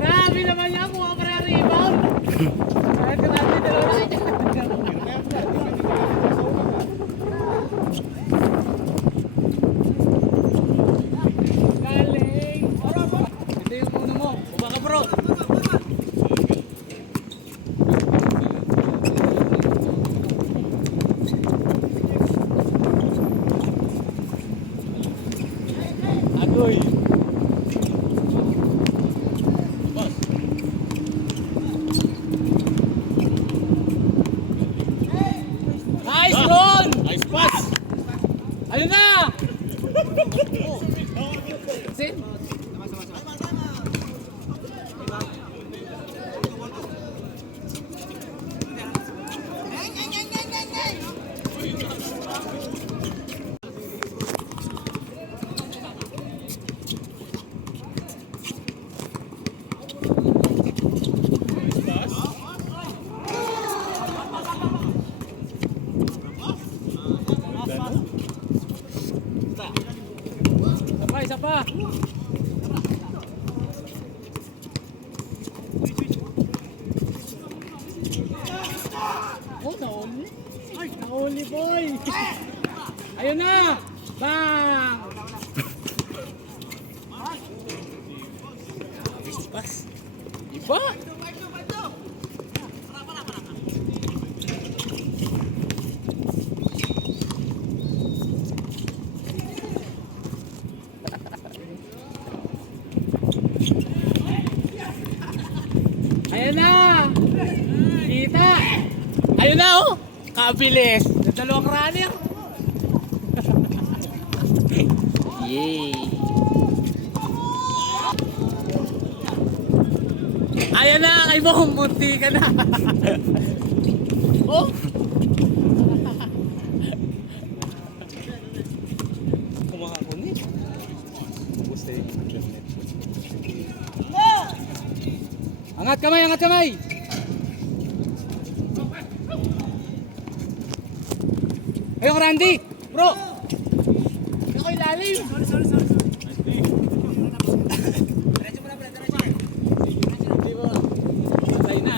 Grabe naman yan, mukha pa rin rebound. Kahit grabe, dalawa na dyan. Galing. Ito yung uno mo. Baba ka bro. Agoy. Nice run! Nice pass! Ayun na! Sin? Isa pa. Oh, nauli. Ay, nauli boy. Ayun na. Bang! Pass. Iba. Ayun na! Kita! Ayun na oh! Kabilis! Dalawang runner! Yay! Ayun na! Kay Bong! Munti ka na! Oh! Kumakakunin. Gusto yun. Angat kamay! Angat kamay! Ayun Randy! Bro! Ako ilalim! Sorry. Diretso mo na, diretso. Hindi mo. Patay na.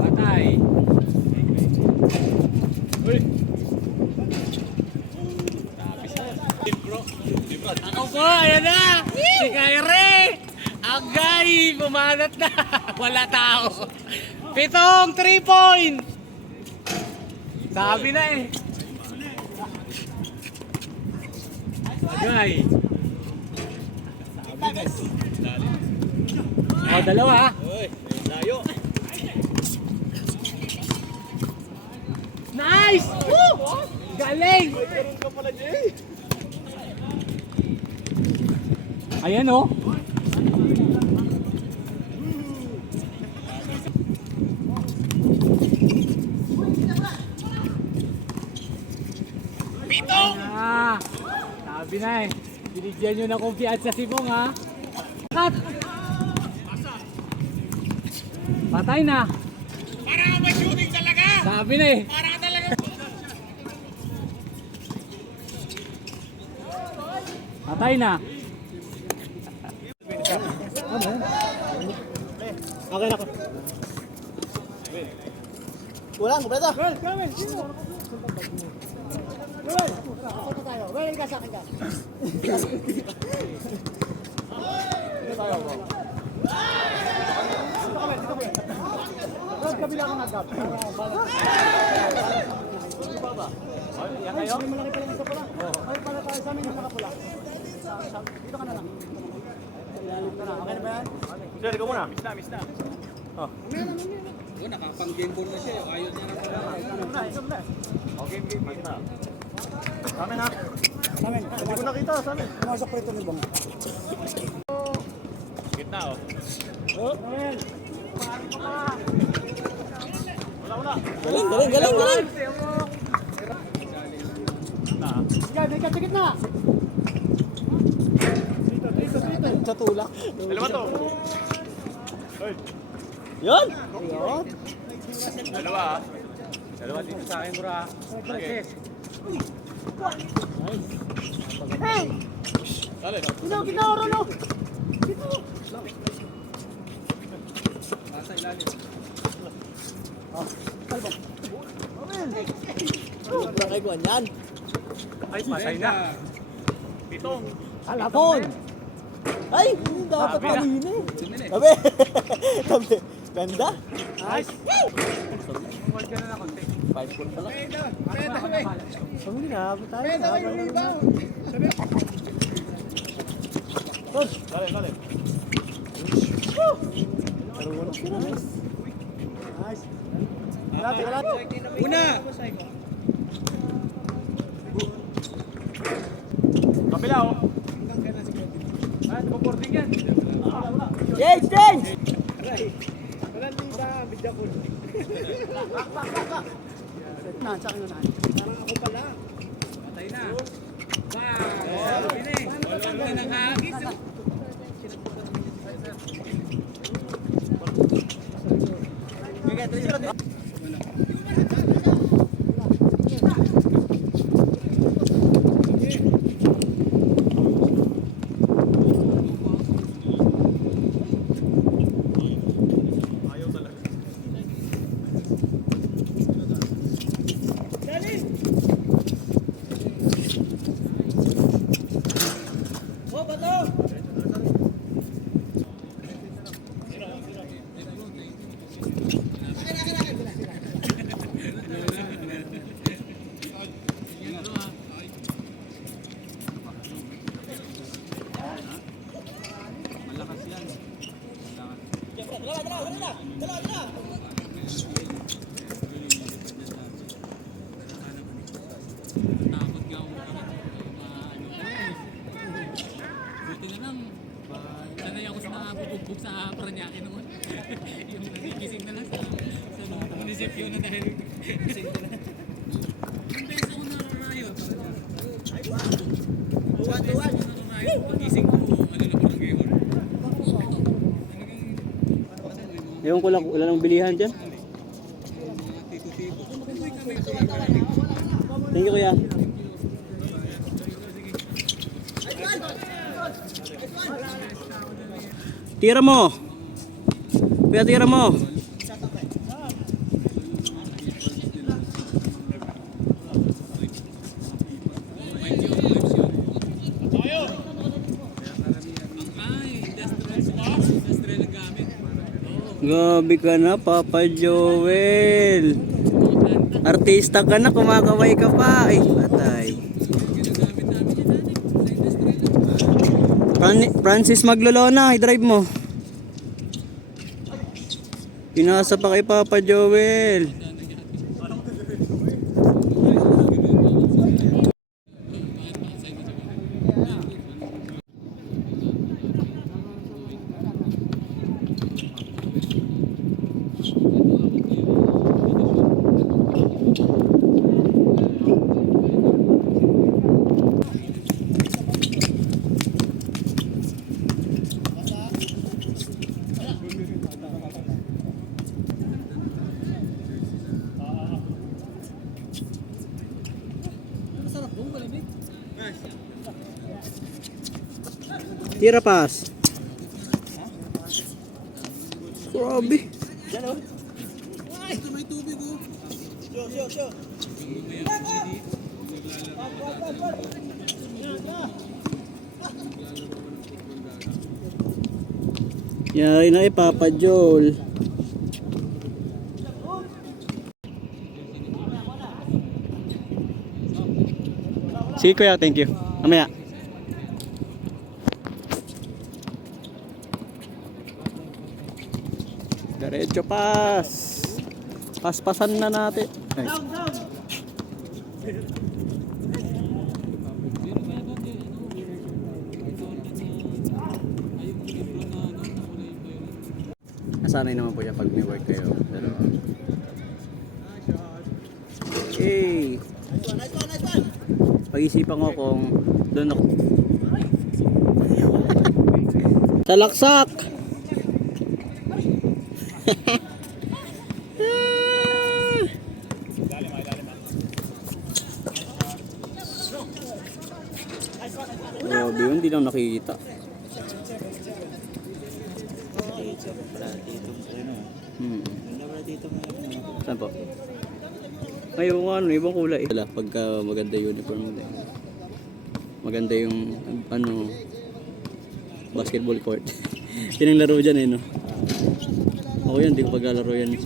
Patay. Uy! Ako po, ayan na! Si Kyrie! Agay! Pumanat na! Wala tao! 7 3-point! Sabi na eh! Agay! O, dalawa ha! Uy, layo. Nice! Woo! Galing! Meron ka pala, Jay. Ayan oh! Pitong! Sabi na eh. Binigyan nyo ng kumpiyansa si Bong ha. Cut! Patay na. Para ka ba shooting talaga? Sabi na eh. Para ka talaga. Patay na. Okay na ko. Kulang, kompleto. Well, Kamel, sino? Well, ako tayo. Well, ka sa akin ka. Dito tayo bro. Dito kami, dito kami. Well, kabila ka mag-up. Yan kayo? May malaki pala isa pala. Ay, pala tayo sa amin yung nakapula. Dito ka na lang. Okay na ba yan? Sir, ikaw muna. Miss na. Nakapang-game board na siya. Ayaw niya na. Okay, game na. Sa amin ha. Sa amin. Hindi ko nakita, sa amin. Pumasok pa ito ni Bong. Gitna oh. Oh, Noel. Wala. Galing. Sige, may ka sa gitna. sa tulak. Dalawa to. Hoy. Yun! Yun! Dalawa ah. Dalawa dito sa akin, bro. Okay. Dale. Kita, Rolo! Nasa ilalim. Wala kay Juan yan. Ay, pasay na. Pitong. Alapon! Ay! Hindi dapat Sabi na. kanina eh. Sabi! Sabi! Ganda! Nice. Huwag ka na na konti. 5 points pala. Sabi na, tayo. Dale, dale. Nice. Kalat. Una! Kabila oh. Ay, boarding yan. Change! Change! Walang liba, bidya ko. Na, sa akin na. Parang ako pala. Patay na. Wow! Sabi na eh. Wala na nakahagis. Oh, bato! Buti na lang, sanay ako sa nakabubugbog sa Paranaque naman. Yung nagigising na lang sa munisipyo na dahil gising ko na. Yung beses ako nararayo. Tuwan. Pag-gising ko, ano na barangay hall. Ewan ko lang, wala nang bilihan dyan. Thank you, kuya. Tira mo. Kuya, tira mo. Industrial ang gamit. Gabi ka na, Papa Joel. Artista ka na, kumakaway ka pa. Ay, patay. Francis Maglolona, i-drive mo. Pinasa pa kay Papa Joel. Tira pas. Grabe. Yari na Papa Joel. Sige kuya, thank you. Mamaya. Diretso pas. Paspasan na natin. Ay. Nasanay naman po yan pag may work kayo. Pero okay. Pag-isipan ko kung doon ako Salaksak! Grabe yun, hindi lang nakikita. Saan po? Ay, yung ano, ibang kulay. Wala, pagka maganda yung uniform mo. Maganda yung, ano, basketball court. Yun ang laro dyan eh, no? Ako yun, di ko paglalaro yan.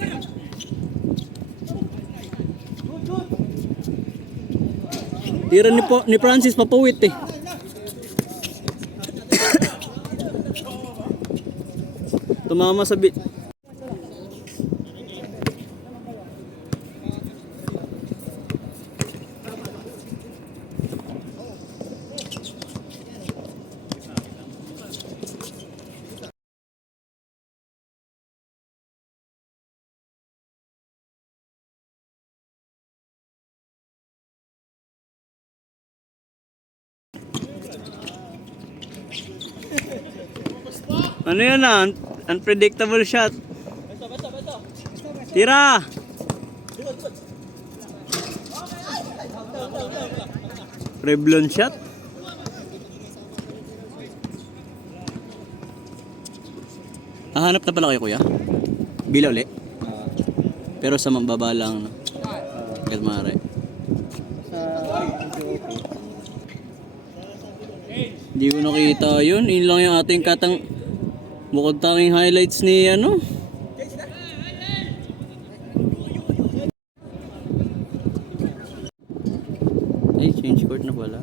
Tira ni Francis papuwit eh. Tumama sa bit. Ano yan ah? Unpredictable shot. Tira! Revlon shot? Hanap na pala kayo kuya? Bila ulit? Pero sa mababa lang, no? Galmare. Hindi ko nakita yun. Yun lang yung ating bukod tanging highlights ni ano. Ay, change court na pala.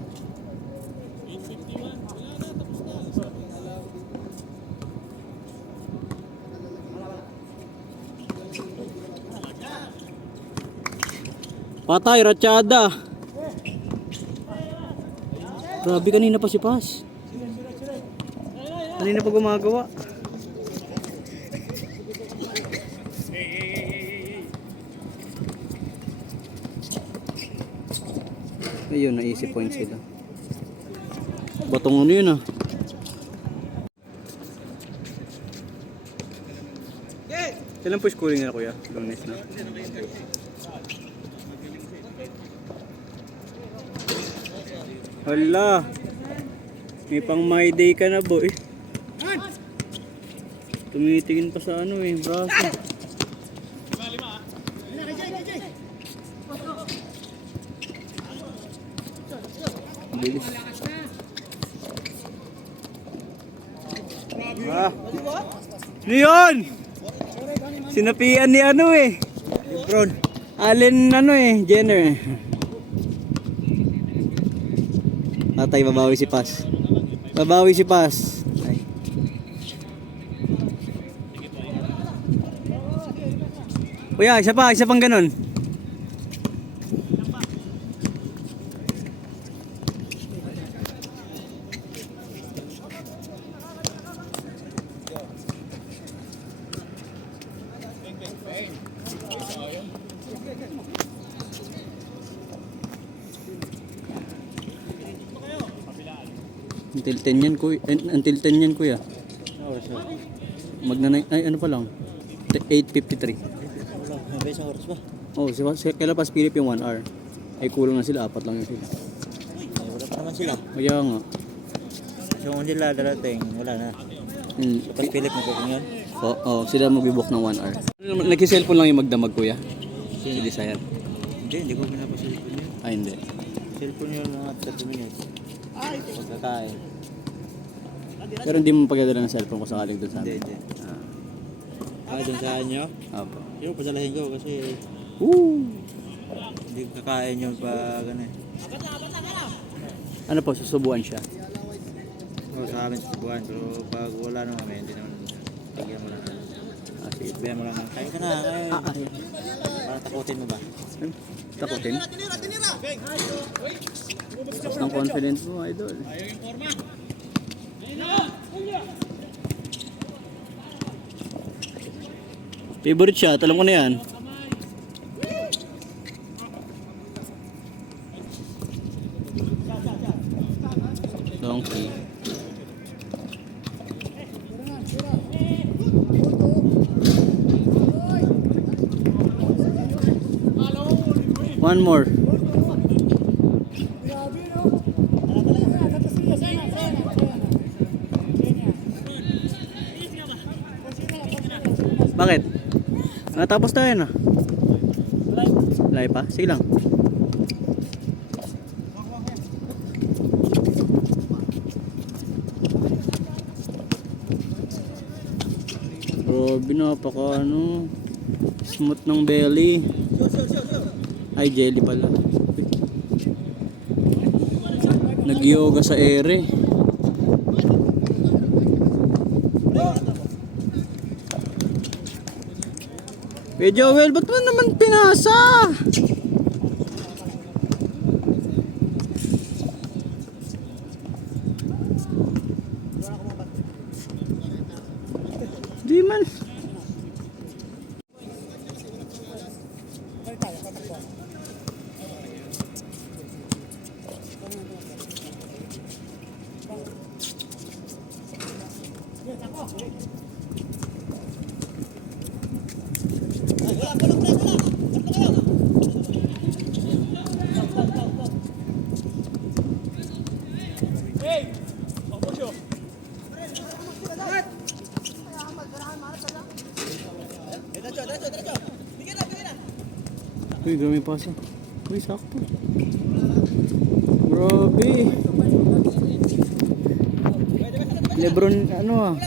Patay, Ratchada. Grabe, kanina pa si Paz. Kanina pa gumagawa. Ayun, na-easy points sila. Batong ano yun ah. Kailan po schooling nila kuya? Lunes na. Hala! May pang my day ka na boy. Tumitingin pa sa ano eh, braso. Bilis. Ah. Leon! Sinapian ni ano eh. Lebron. Allen ano eh, Jenner. Tatay, babawi si Paz. Babawi si Paz. Ay. Kuya, isa pang ganun. Until 10 yan kuya. Until 10 yan kuya. Magna ay ano pa lang. 8:53. May isang oras ba? Oh, kailan pa Philip yung 1 hour. Ay kulang na sila, 4 lang yun sila. Ay, wala pa naman sila. Kaya nga. So kung nila darating, wala na. Tapos Philip mo kung yun? Oh, sila magbibook ng 1 hour. Nagki-cellphone lang yung magdamag kuya. Si Desire. Hindi ko pinapasilipon yun. Ay hindi. Cellphone yun mga 30 minutes. Pagkakain. Pero hindi mo pagdadala ng cellphone ko sakaling doon sa amin. Hindi. Doon sa inyo? Apo. Yung pasalahin ko kasi Woo! hindi ko kakain yun pa gano'n. Ano po, susubuan siya. O sa amin sa buwan, pero pag wala naman kami, hindi naman bigyan mo lang. Sige. Bigyan mo lang ng kain ka na, kain. Para takutin mo ba? Takutin? Tapos ng confidence mo, idol. Favorite shot, alam ko na yan. Donkey. One more. Bakit? Natapos na yun ah. Live pa? Sige lang. Grabe, napaka ano, smooth ng belly. Ay, jelly pala. Nag-yoga sa ere. Joel, ba't mo naman pinasa? Di man. Uy, dami pasa. Uy, sakto. Grabe. Lebron, ano ah.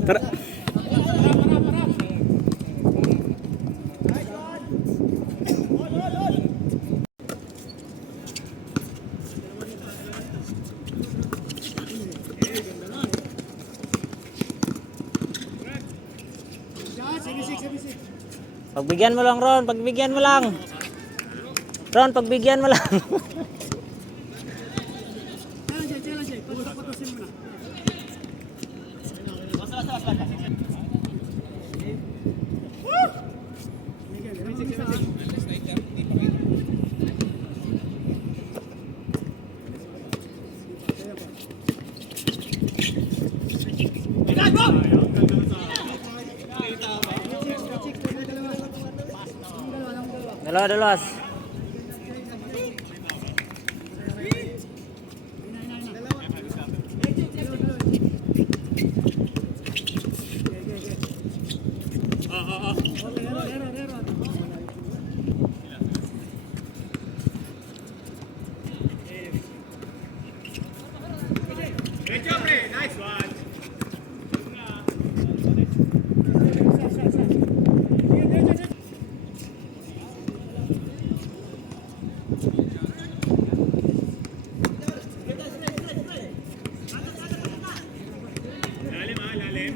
Tara. Pagbigyan mo lang, Ron. Pagbigyan mo lang. Ron, pagbigyan mo lang. Dalawa. Great job, Ray. Nice one. Lalim.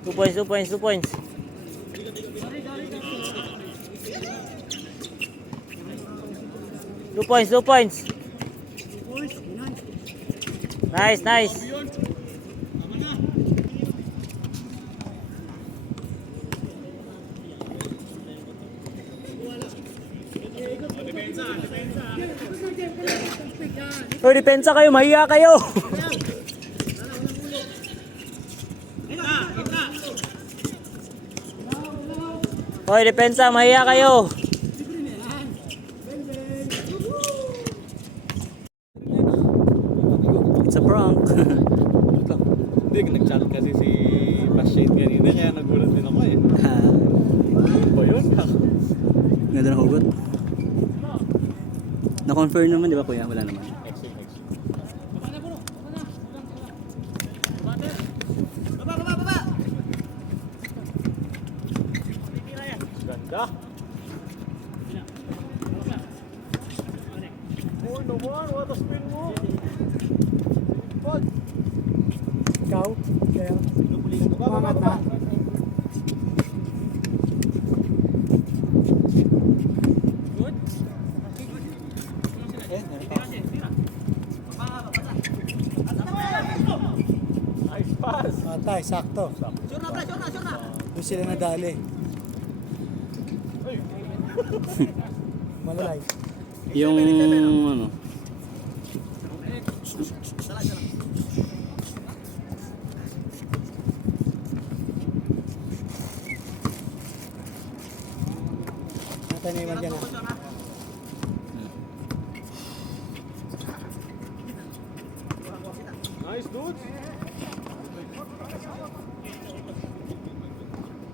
Two points. 2 points. Nice. Hoy, depensa kayo, mahiya kayo. Hoy, depensa, mahiya kayo. It's a prank. Hindi, nag-chat kasi si Bashade kanina, kaya nagulat din ako eh. Ano ba yun? Ganda ng hugot. Na-confirm naman, di ba kuya? Wala naman. Da. Oh, naman, what a spin mo. Pod. Ikaw? Kaya? Umangat na. Nice pass. Patay, sakto. Sure na. Doon sila nadali. Malalay. Yung ano, Natay na iwan dyan ah. Nice, dudes.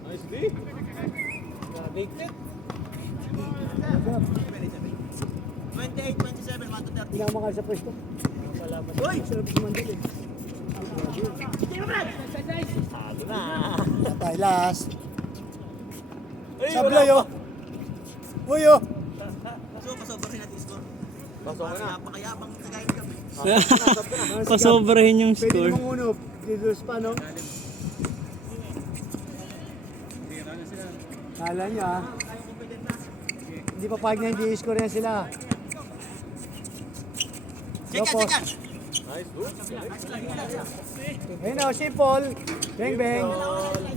Nice D. Big tip. 28, 27, 1 to 30. Pinamakal sa pwesto. Uy! Sarap si Mandel eh. Patay, last. Sablay oh. Uy oh. So, pasobra rin natin score. Pasok ka na. Napakayabang nagayin kami. pasobrahin yung Pwede score. namang uno. Leaders pa no? Kala nyo ah. Hindi pa pahig na hindi i-score yan sila. Lopos. Nice, dudes. Ayun o, simple. Bang bang.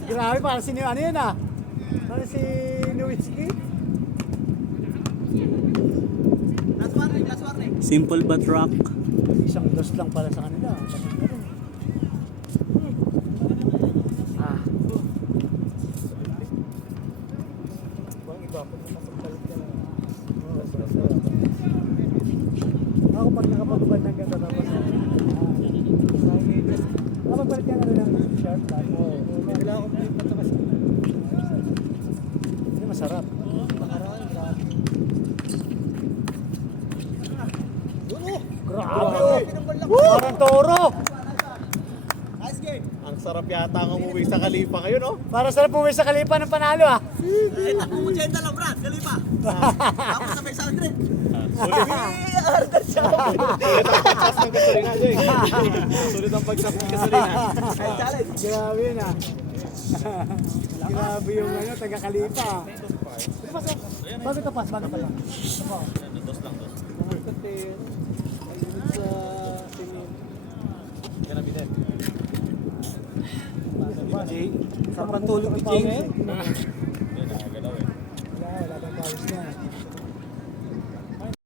Grabe, parang si ano yun ah. Parang si Nowitzki. Last warning. Simple but rock. Isang dos lang pala sa kanila. Tapos na rin. Ah. Bang iba, pag nakapagpalit ka lang. Ako pag nakapagpalit ng ganda tapos nakapagpalit ka na rin ng shirt. Kailangan ko palit na tapos. Hindi masarap. Makaraan, grabe. Grabe oh! Parang toro! Nice game. Ang sarap yata ang umuwi sa Kalipa ngayon, no? Parang sarap umuwi sa Kalipa ng panalo ah! Eh, takbo mo dyan lang, Brad. Kalipa. Tapos sabay sa Andre. Sulit ang pagsas ng gasolina. Challenge. Grabe yun ah! Grabe yung ano, taga Kalipa. Bago tapas, bago pa lang. Dos lang, dos. Yan ang bitin. Sarap ang tulog ni Jay.